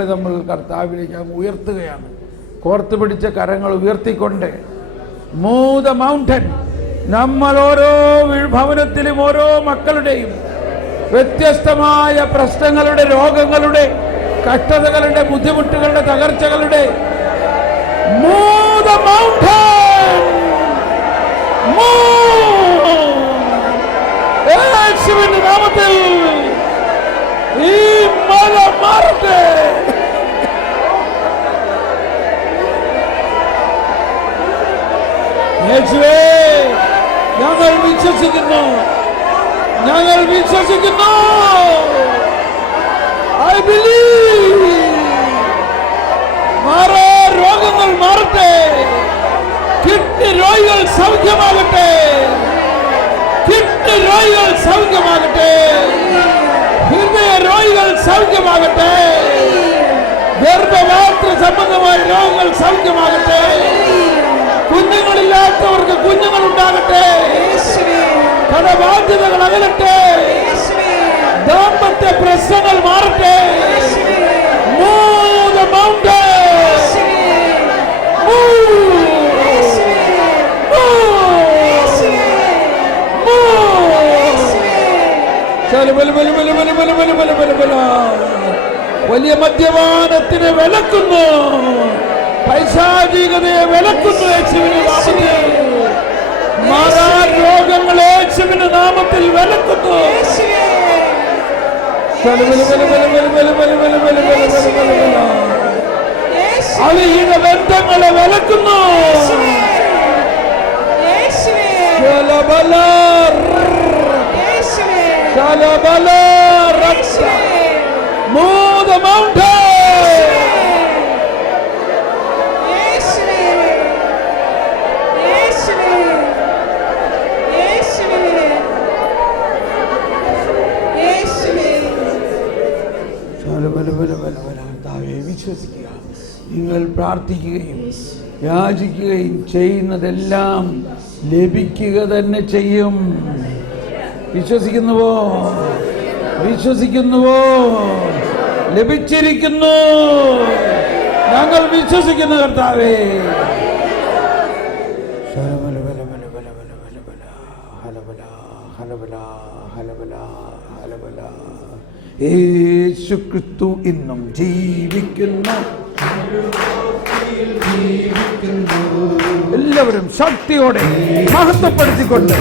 നമ്മൾ കർത്താവിലേക്ക് അങ്ങ് ഉയർത്തുകയാണ്. കോർത്തു പിടിച്ച കരങ്ങൾ ഉയർത്തിക്കൊണ്ട് മൂവ് ദ മൗണ്ടൻ. നമ്മൾ ഓരോ ഭവനത്തിലും ഓരോ മക്കളുടെയും വ്യത്യസ്തമായ പ്രശ്നങ്ങളുടെ, രോഗങ്ങളുടെ, കഷ്ടതകളുടെ, ബുദ്ധിമുട്ടുകളുടെ, തകർച്ചകളുടെ മൂവ് ദ മൗണ്ടൻ. യേശുവിന്റെ നാമത്തിൽ ഈ മല മാറട്ടെ. യേശുവേ, ഞങ്ങൾ വിശ്വസിക്കുന്നു, ഞങ്ങൾ വിശ്വസിക്കുന്നു. I believe. മാറാ രോഗങ്ങൾ മാറട്ടെ, കിഡ്നി രോഗികൾ സൗഖ്യമാകട്ടെ, കിഡ്നി രോഗികൾ സൗഖ്യമാകട്ടെ, ഹൃദയ രോഗികൾ സൗഖ്യമാകട്ടെ, ഗർഭപാത്ര സംബന്ധമായ രോഗങ്ങൾ സൗഖ്യമാകട്ടെ, കുഞ്ഞുങ്ങളില്ലാത്തവർക്ക് കുഞ്ഞുങ്ങൾ ഉണ്ടാകട്ടെ, കടബാധ്യതകൾ അകലട്ടെ, ദാമ്പത്യ പ്രശ്നങ്ങൾ മാറട്ടെ. Move the mountains. Move. വലിയ മദ്യപാനത്തിനെ വിലക്കുന്നു, പൈശാചികതയെ വിലക്കുന്നു യേശുവിന്റെ നാമത്തിൽ. മാറാ രോഗങ്ങൾ യേശുവിന്റെ നാമത്തിൽ വിലക്കുന്നു. അളിയുടെ ബന്ധങ്ങളെ വിലക്കുന്നു. Move the mountain. വിശ്വസിക്കുക. നിങ്ങൾ പ്രാർത്ഥിക്കുകയും യാചിക്കുകയും ചെയ്യുന്നതെല്ലാം ലഭിക്കുക തന്നെ ചെയ്യും. വിശ്വസിക്കുന്നുവോ? വിശ്വസിക്കുന്നുവോ? ലഭിച്ചിരിക്കുന്നു. ഞങ്ങൾ വിശ്വസിക്കുന്നു കർത്താവേ. യേശു ക്രിസ്തു ഇന്നും ജീവിക്കുന്നു. എല്ലാവരും ശക്തിയോടെ മഹത്വപ്പെടുത്തിക്കൊണ്ട്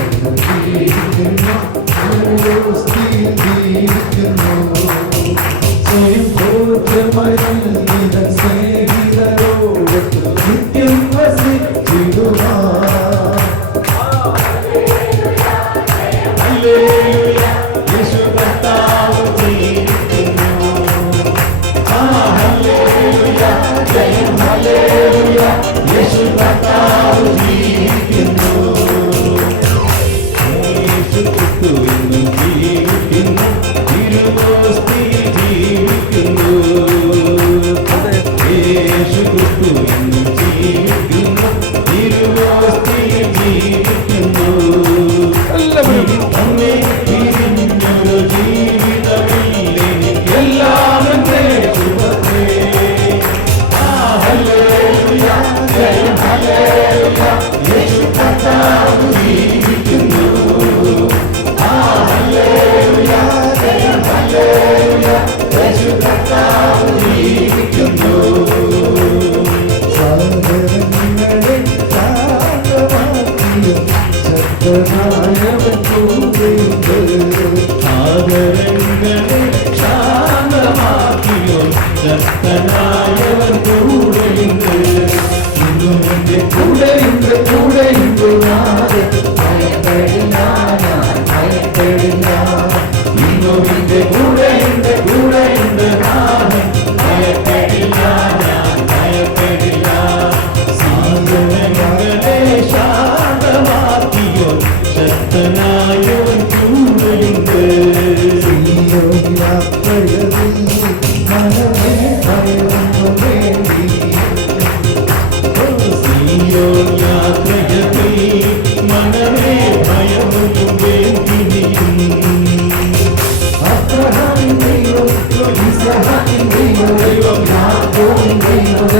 മനമേ ഭയമൊന്നും വേണ്ടി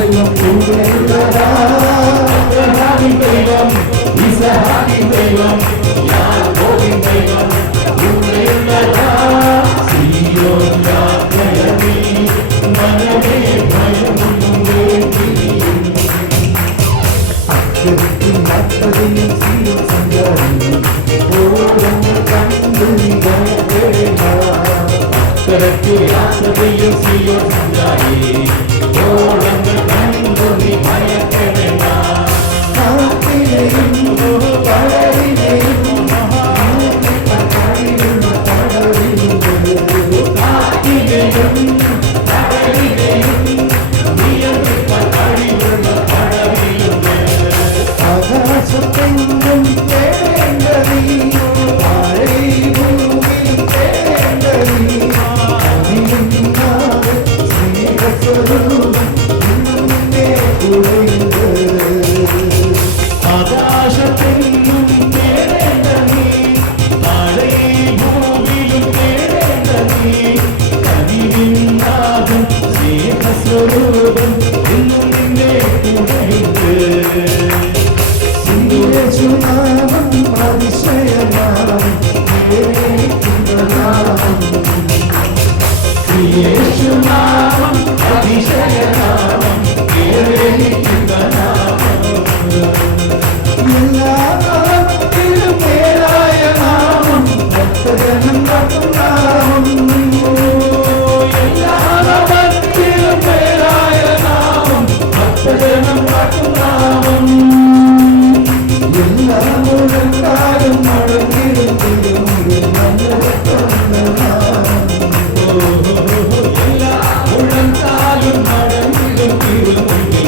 ദൈവം കൂടെയുള്ളതാ. അബ്രഹാമിൻ ദൈവം, ഇസഹാക്കിൻ ദൈവം, യാക്കോബിൻ ദൈവം കൂടെയുള്ളതാ. സീയോൻ യാത്രയണി മനമേ ഭയമൊന്നും വേണ്ടിയും. അക്കരത്തിൽ യാത്രയും സീയോൻ സഞ്ചാരി ഓരങ്ങൾ കണ്ടു നികഴേണ്ട. അക്കരത്തിൽ യാത്രയും സീയോൻ സഞ്ചാരി ഓരങ്ങൾ കണ്ടു നീ ഭയപ്പെടേണ്ട. കാട്ടിലെയും പടവിലെയും ആകാശത്തെങ്ങും തേടേണ്ടതീ, ഭൂമിയിൽ തേടേണ്ടതീ. സ്നേഹസ്വരൂപം നിന്നെ കൂടെയുണ്ട്. ആകാശത്തെങ്ങും തേടേണ്ടതീ, ഭൂമിയിൽ തേടേണ്ടതീ. കനിവിനാഥൻ സ്നേഹസ്വരൂപം ഇന്നും നിന്നെ കൂടെയുണ്ട്. യേശുനാമം അതിശയനാമം, യേശുനാമം അതിശയനാമം, എല്ലാ നാമത്തിലും മേലായ നാമം, ഭക്തജനം കാക്കും നാമം. എല്ലാ നാമത്തിലും മേലായ നാമം, ഭക്തജനം കാക്കും നാമം. എല്ലാ മുഴക്കാലും മടങ്ങിരുന്നിലും എല്ലാ മുഴക്കാലും മടങ്ങിരുന്നിലും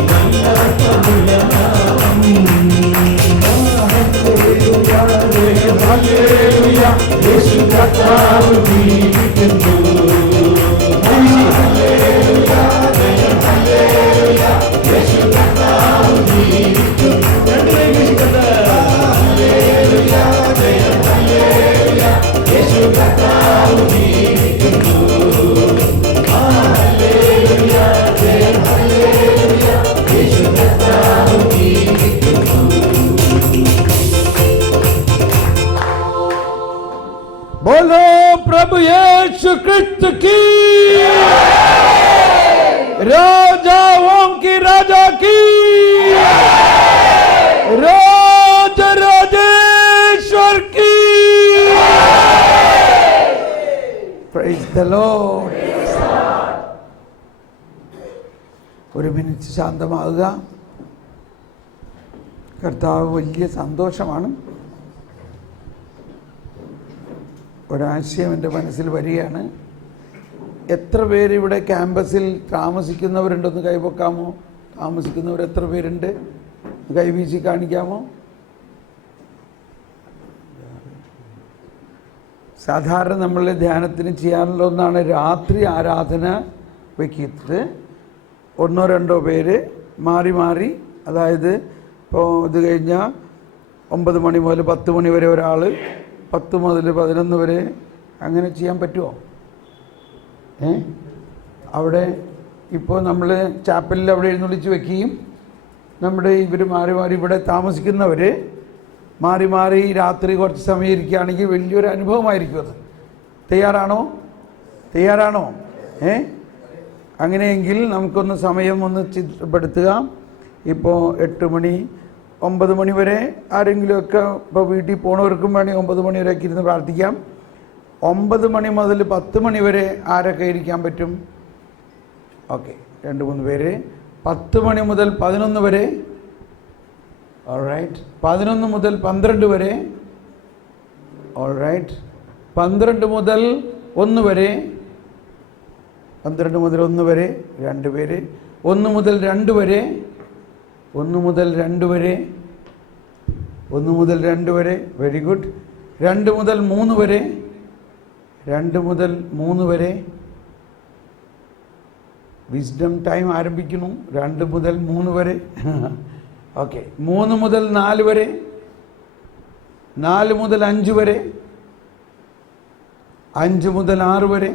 നല്ലതമുള്ള നാമം. ഹല്ലേലൂയ, യേശു കർത്താവ് ജീവിക്കുന്നു. ഹല്ലേലൂയ, ഹല്ലേലൂയ, യേശു കർത്താവ് ജീവിക്കുന്നു. യേശു കർത്താവ് ജീവിക്കുന്നു. ഹല്ലേലൂയ, ഹല്ലേലൂയ, യേശു കർത്താവ് ജീവിക്കുന്നു. बोलो प्रभु यीशु क्रिस्त की, राजाओं की राजा की, राज राजेश्वर की. Praise the Lord. ഒരു മിനിറ്റ് ശാന്തമാകുക. കർത്താവ് വലിയ സന്തോഷമാണ്. ഒരാശയം എൻ്റെ മനസ്സിൽ വരികയാണ്. എത്ര പേര് ഇവിടെ ക്യാമ്പസിൽ താമസിക്കുന്നവരുണ്ടെന്ന് കൈപൊക്കാമോ? താമസിക്കുന്നവർ എത്ര പേരുണ്ട്? കൈവീശി കാണിക്കാമോ? സാധാരണ നമ്മൾ ധ്യാനത്തിന് ചെയ്യാനുള്ള ഒന്നാണ് രാത്രി ആരാധന വയ്ക്കിട്ട് ഒന്നോ രണ്ടോ പേര് മാറി മാറി, അതായത് ഇപ്പോൾ ഇത് കഴിഞ്ഞാൽ 9 മണി മുതൽ 10 മണി വരെ ഒരാൾ, 10 മുതൽ 11 വരെ, അങ്ങനെ ചെയ്യാൻ പറ്റുമോ? അവിടെ ഇപ്പോൾ നമ്മൾ ചാപ്പലിൽ അവിടെ എഴുന്നള്ളിച്ച് വയ്ക്കുകയും നമ്മുടെ ഇവർ മാറി മാറി ഇവിടെ താമസിക്കുന്നവർ മാറി മാറി രാത്രി കുറച്ച് സമയം ഇരിക്കുകയാണെങ്കിൽ വലിയൊരു അനുഭവമായിരിക്കും അത്. തയ്യാറാണോ? തയ്യാറാണോ? അങ്ങനെയെങ്കിൽ നമുക്കൊന്ന് സമയം ഒന്ന് ചിട്ടപ്പെടുത്തുക. ഇപ്പോൾ 8 മണി 9 മണി വരെ ആരെങ്കിലുമൊക്കെ ഇപ്പോൾ വീട്ടിൽ പോണവർക്കും വേണമെങ്കിൽ 9 മണി വരെയൊക്കെ ഇരുന്ന് പ്രാർത്ഥിക്കാം. 9 മണി മുതൽ 10 മണി വരെ ആരൊക്കെ ഇരിക്കാൻ പറ്റും? ഓക്കെ, 2-3 പേര്. 10 മണി മുതൽ 11 വരെ. ഓൾറൈറ്റ്. 11 മുതൽ 12 വരെ. ഓൾറൈറ്റ്. 12 മുതൽ 1 വരെ. 12 മുതൽ 1 വരെ 2 പേര്. 1 മുതൽ 2 വരെ. 1 മുതൽ 2 വരെ. 1 മുതൽ 2 വരെ. Very good. 2 മുതൽ 3 വരെ. 2 മുതൽ 3 വരെ. വിസ്ഡം ടൈം ആരംഭിക്കുന്നു. 2 മുതൽ 3 വരെ. ഓക്കെ. 3 മുതൽ 4 വരെ. 4 മുതൽ 5 വരെ. 5 മുതൽ 6 വരെ.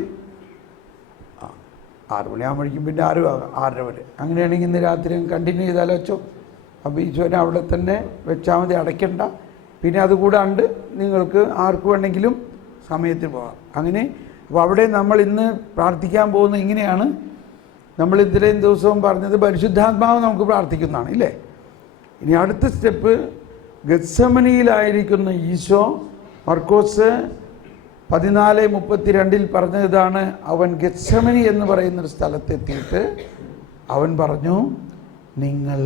6 മണിയാകുമ്പോഴേക്കും പിന്നെ 6:30 വരെ. അങ്ങനെയാണെങ്കിൽ ഇന്ന് രാത്രി കണ്ടിന്യൂ ചെയ്താലോ വെച്ചോ. അപ്പോൾ ഈശോനെ അവിടെ തന്നെ വെച്ചാൽ മതി, അടയ്ക്കണ്ട. പിന്നെ അതുകൂടാണ്ട് നിങ്ങൾക്ക് ആർക്ക് വേണമെങ്കിലും സമയത്തിന് പോകാം. അങ്ങനെ അപ്പോൾ അവിടെ നമ്മൾ ഇന്ന് പ്രാർത്ഥിക്കാൻ പോകുന്നത് ഇങ്ങനെയാണ്. നമ്മൾ ഇത്രയും ദിവസവും പറഞ്ഞത് പരിശുദ്ധാത്മാവ് നമുക്ക് പ്രാർത്ഥിക്കുന്നതാണ് ഇല്ലേ. ഇനി അടുത്ത സ്റ്റെപ്പ്, ഗത്സമനിയിലായിരിക്കുന്ന ഈശോ മർക്കോസ് 14:32 പറഞ്ഞതാണ്. അവൻ ഗത്സമനി എന്ന് പറയുന്നൊരു സ്ഥലത്തെത്തിയിട്ട് അവൻ പറഞ്ഞു, നിങ്ങൾ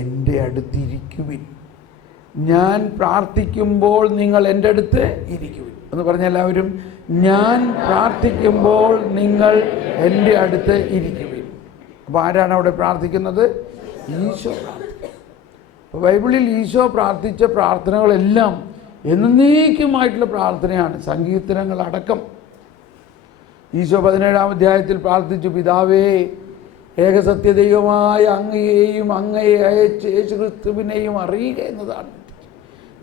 എൻ്റെ അടുത്തിരിക്കുവിൻ, ഞാൻ പ്രാർത്ഥിക്കുമ്പോൾ നിങ്ങൾ എൻ്റെ അടുത്ത് ഇരിക്കുവിൻ എന്ന് പറഞ്ഞ എല്ലാവരും, ഞാൻ പ്രാർത്ഥിക്കുമ്പോൾ നിങ്ങൾ എൻ്റെ അടുത്ത് ഇരിക്കുവിൻ. അപ്പോൾ ആരാണ് അവിടെ പ്രാർത്ഥിക്കുന്നത്? ഈശോ പ്രാർത്ഥിക്കും. അപ്പോൾ ബൈബിളിൽ ഈശോ പ്രാർത്ഥിച്ച പ്രാർത്ഥനകളെല്ലാം എന്നേക്കുമായിട്ടുള്ള പ്രാർത്ഥനയാണ്, സങ്കീർത്തനങ്ങളടക്കം. ഈശോ 17-ാം അധ്യായത്തിൽ പ്രാർത്ഥിച്ചു, പിതാവേ, ഏകസത്യദൈവമായ അങ്ങയെയും അങ്ങയെ അയച്ച യേശുക്രിസ്തുവിനെയും അറിയുക എന്നതാണ്.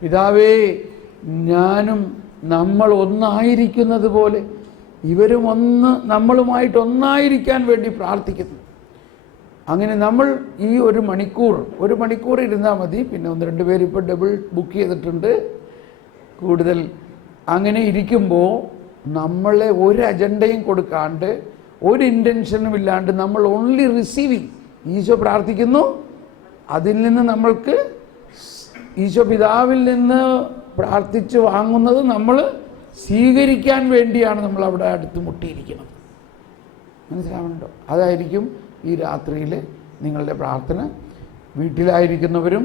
പിതാവേ, ഞാനും നമ്മൾ ഒന്നായിരിക്കുന്നത് പോലെ ഇവരും നമ്മളുമായിട്ട് ഒന്നായിരിക്കാൻ വേണ്ടി പ്രാർത്ഥിക്കുന്നു. അങ്ങനെ നമ്മൾ ഈ ഒരു മണിക്കൂർ ഇരുന്നാൽ മതി. പിന്നെ 1-2 പേര് ഇപ്പോൾ ഡബിൾ ബുക്ക് ചെയ്തിട്ടുണ്ട് കൂടുതൽ. അങ്ങനെ ഇരിക്കുമ്പോൾ നമ്മളെ ഒരു അജണ്ടയും കൊടുക്കാണ്ട്, ഒരു ഇൻറ്റൻഷനും ഇല്ലാണ്ട്, നമ്മൾ ഓൺലി റിസീവിങ്. ഈശോ പ്രാർത്ഥിക്കുന്നു, അതിൽ നിന്ന് നമ്മൾക്ക് ഈശോ പിതാവിൽ നിന്ന് പ്രാർത്ഥിച്ച് വാങ്ങുന്നത് നമ്മൾ സ്വീകരിക്കാൻ വേണ്ടിയാണ് നമ്മൾ അവിടെ അടുത്ത് മുട്ടിയിരിക്കുന്നത്. മനസ്സിലാവുന്നുണ്ടോ? അതായിരിക്കും ഈ രാത്രിയിൽ നിങ്ങളുടെ പ്രാർത്ഥന. വീട്ടിലായിരിക്കുന്നവരും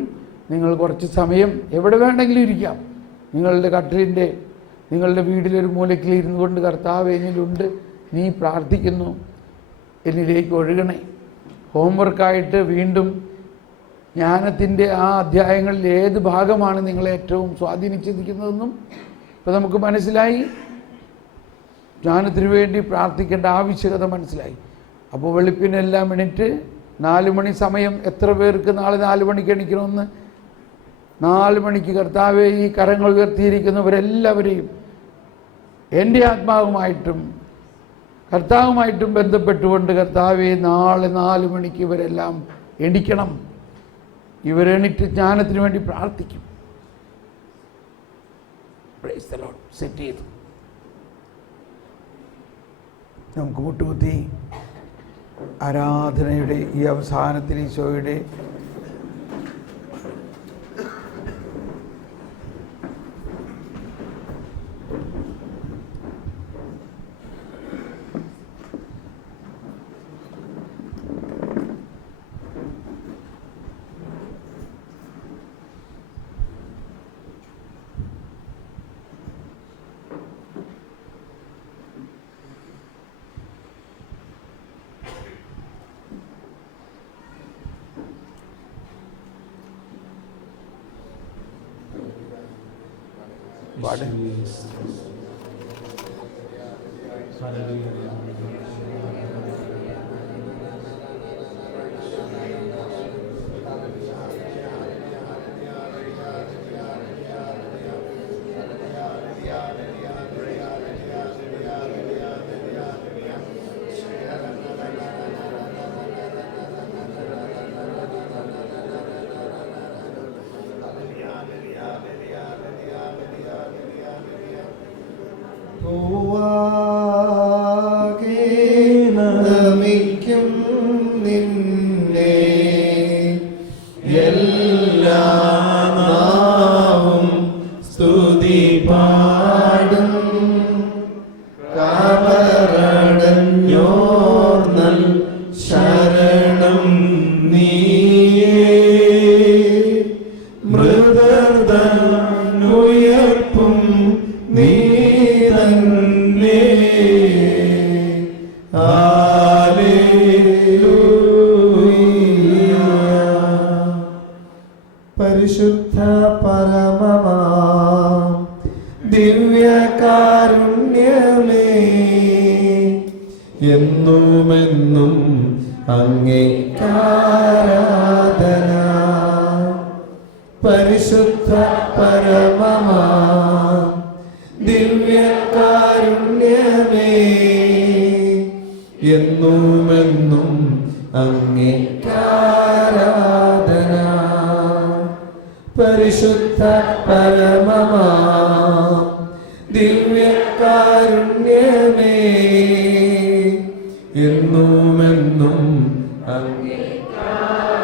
നിങ്ങൾ കുറച്ച് സമയം എവിടെ വേണമെങ്കിലും ഇരിക്കാം. നിങ്ങളുടെ കട്ടിലിൻ്റെ, നിങ്ങളുടെ വീട്ടിലൊരു മൂലയ്ക്കിൽ ഇരുന്നു കൊണ്ട്, കർത്താവ് എന്നിലുണ്ട്, നീ പ്രാർത്ഥിക്കുന്നു, എന്നിലേക്ക് ഒഴുകണേ. ഹോംവർക്കായിട്ട് വീണ്ടും ജ്ഞാനത്തിൻ്റെ ആ അധ്യായങ്ങളിൽ ഏത് ഭാഗമാണ് നിങ്ങളെ ഏറ്റവും സ്വാധീനിച്ചിരിക്കുന്നതെന്നും ഇപ്പോൾ നമുക്ക് മനസ്സിലായി. ജ്ഞാനത്തിന് വേണ്ടി പ്രാർത്ഥിക്കേണ്ട ആവശ്യകത മനസ്സിലായി. അപ്പോൾ വെളുപ്പിന് എല്ലാ മിനിറ്റ് 4 മണി സമയം, എത്ര പേർക്ക് നാളെ 4 മണിക്ക് എണിക്കണമെന്ന്? 4 മണിക്ക് കർത്താവെ, ഈ കരങ്ങൾ ഉയർത്തിയിരിക്കുന്നവരെല്ലാവരെയും എൻ്റെ ആത്മാവുമായിട്ടും കർത്താവുമായിട്ടും ബന്ധപ്പെട്ടുകൊണ്ട്, കർത്താവെ, നാളെ 4 മണിക്ക് ഇവരെല്ലാം എണിക്കണം. ഇവരെണിറ്റ് ജ്ഞാനത്തിന് വേണ്ടി പ്രാർത്ഥിക്കും. Praise the Lord. സെറ്റ് ചെയ്തു. നമുക്ക് മുട്ടുകുത്തി ആരാധനയുടെ ഈ അവസാനത്തിൽ ഈശോയുടെ പാട്. നമിക്കും നിന്നെ എല്ലാ നാവും സ്തുതി പാടും. കബറടഞ്ഞോർന്നൽ ശരണം നീയേ, മൃതർതനുയർപ്പും നീ തന്നെ. പരിശുദ്ധ പരമമാം ദിവ്യകാരുണ്യമേ, എന്നുമെന്നും അങ്ങേക്കാരാധന. പരിശുദ്ധ പരമമാം ദിവ്യകാരുണ്യമേ, എന്നും അങ്ങേക്കാരാധന. പരിശുദ്ധ പരമമാ ദിവ്യകാരുണ്യമേ, എന്നുമെന്നും അങ്ങേക്കാരാധന.